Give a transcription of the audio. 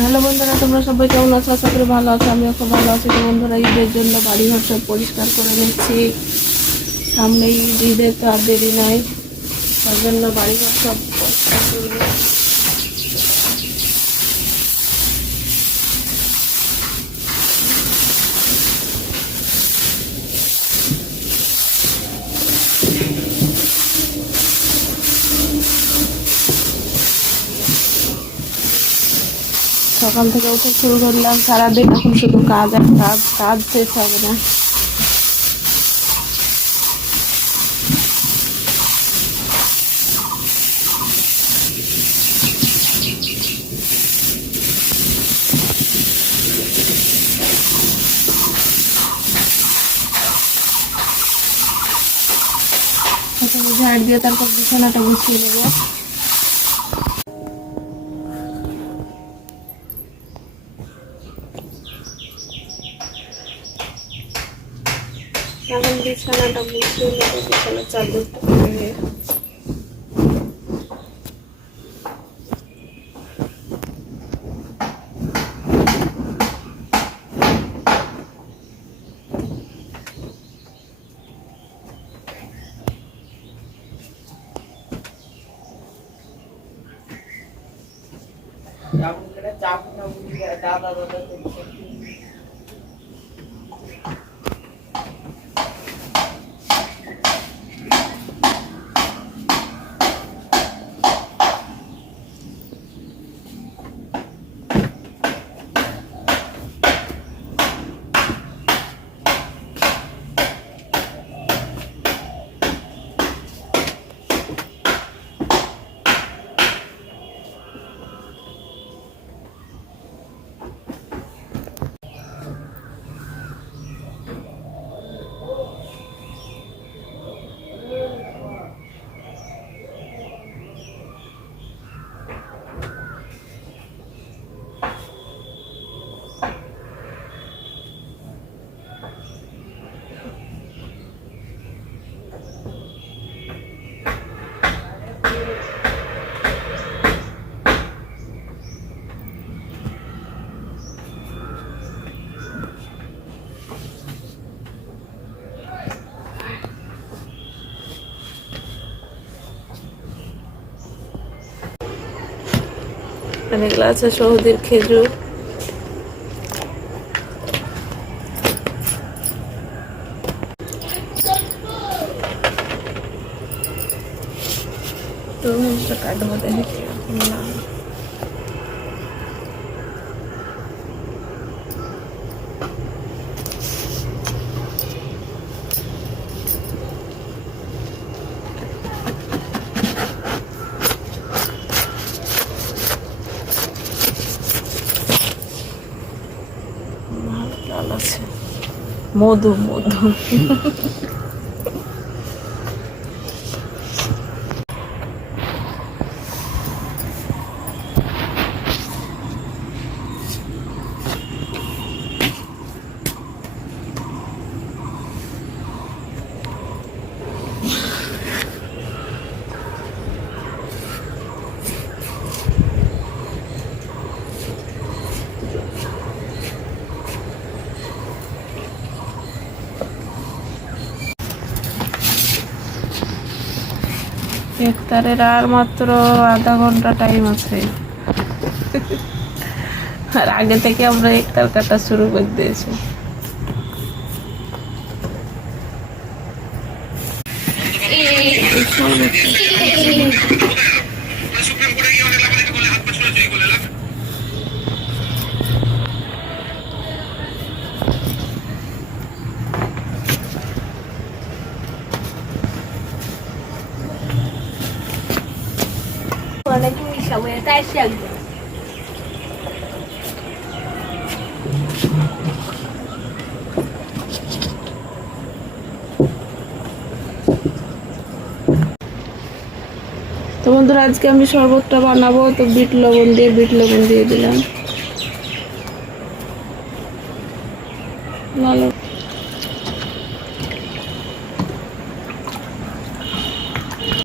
হ্যালো বন্ধুরা, তোমরা সবাই কেমন আছো? আশা করি ভালো আছো। আমিও খুব ভালো আছি। তো বন্ধুরা, ঈদের জন্য বাড়িঘর সব পরিষ্কার করে নিচ্ছি। সামনে ঈদের তো আর দেরি নাই, তার জন্য বাড়িঘর সব পরিষ্কার করবো। সকাল থেকে উঠে শুরু করলাম, সারাদিন এখন শুধু কাজ আর কাজ, কাজ শেষ হবে না। ঝাড় দিয়ে তারপর বিছানাটা গুছিয়ে নেবো। এখন বিছানাটা গুছিয়ে নেবো, বিছানার চাদরটা খুলে। এগুলো আছে সৌদির খেজুর। তরমুজটা কাটবো, দেখে লাল আছে। মধু মধু ইফতারের আর মাত্র আধা ঘন্টা টাইম আছে। আর আগে থেকে আমরা ইফতার কাটা শুরু করে দিয়েছি। তো বন্ধুরা, আজকে আমি শরবতটা বানাবো, তো বিট লবণ দিয়ে দিলাম।